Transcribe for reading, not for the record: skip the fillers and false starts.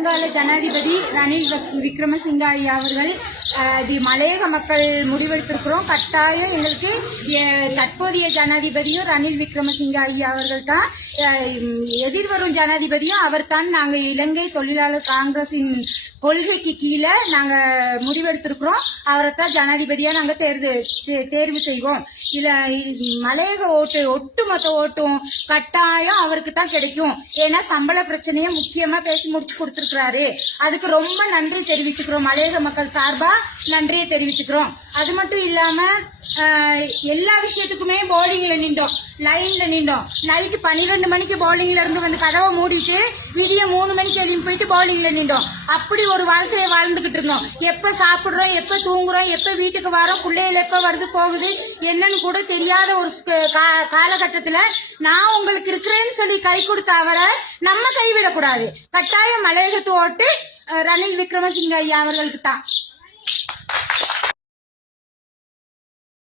வருங்கால ஜனாதிபதி ரணில் விக்ரமசிங்க ஐயா அவர்கள் மலையக மக்கள் முடிவெடுத்திருக்கிறோம். கட்டாயம் எங்களுக்கு தற்போதைய ஜனாதிபதியும் ரணில் விக்ரமசிங்க ஐயா அவர்கள் தான், எதிர்வரும் ஜனாதிபதியும் அவர் தான். நாங்க இலங்கை தொழிலாளர் காங்கிரசின் கொள்கைக்கு கீழே நாங்க முடிவெடுத்திருக்கிறோம். அவரை தான் ஜனாதிபதியா நாங்க தேர்வு செய்வோம். இல்ல மலையக ஓட்டு ஒட்டுமொத்த ஓட்டும் கட்டாயம் அவருக்கு தான் கிடைக்கும். ஏன்னா சம்பள பிரச்சனையை முக்கியமா பேசி முடிச்சு கொடுத்திருக்கிறாரு. அதுக்கு ரொம்ப நன்றி தெரிவிச்சுக்கிறோம். மலையக மக்கள் சார்பா நன்றியை தெரிவிச்சுக்கிறோம். அது மட்டும் இல்லாம எல்லா விஷயத்துக்குமே போலிங்ல நின்றோம், லைன்ல நின்றோம். நைட்டு 12 மணிக்கு போலிங்ல இருந்து வந்து கதவை மூடிட்டு விடிய 3 மணிக்கு எழுதி போயிட்டு போலிங்ல நின்றோம். அப்படி ஒரு வாழ்க்கையை வாழ்ந்துகிட்டு இருந்தோம். எப்ப சாப்பிடுறோம், எப்ப தூங்குறோம், எப்ப வீட்டுக்கு வரோம், பிள்ளைகள் எப்ப வருது போகுது என்னன்னு கூட தெரியாத ஒரு காலகட்டத்துல நான் உங்களுக்கு இருக்கிறேன்னு சொல்லி கை கொடுத்த அவரை நம்ம கைவிடக்கூடாது. கட்டாயம் மலையகத்து ஓட்டு ரணில் விக்ரமசிங்க ஐயா அவர்களுக்கு தான்.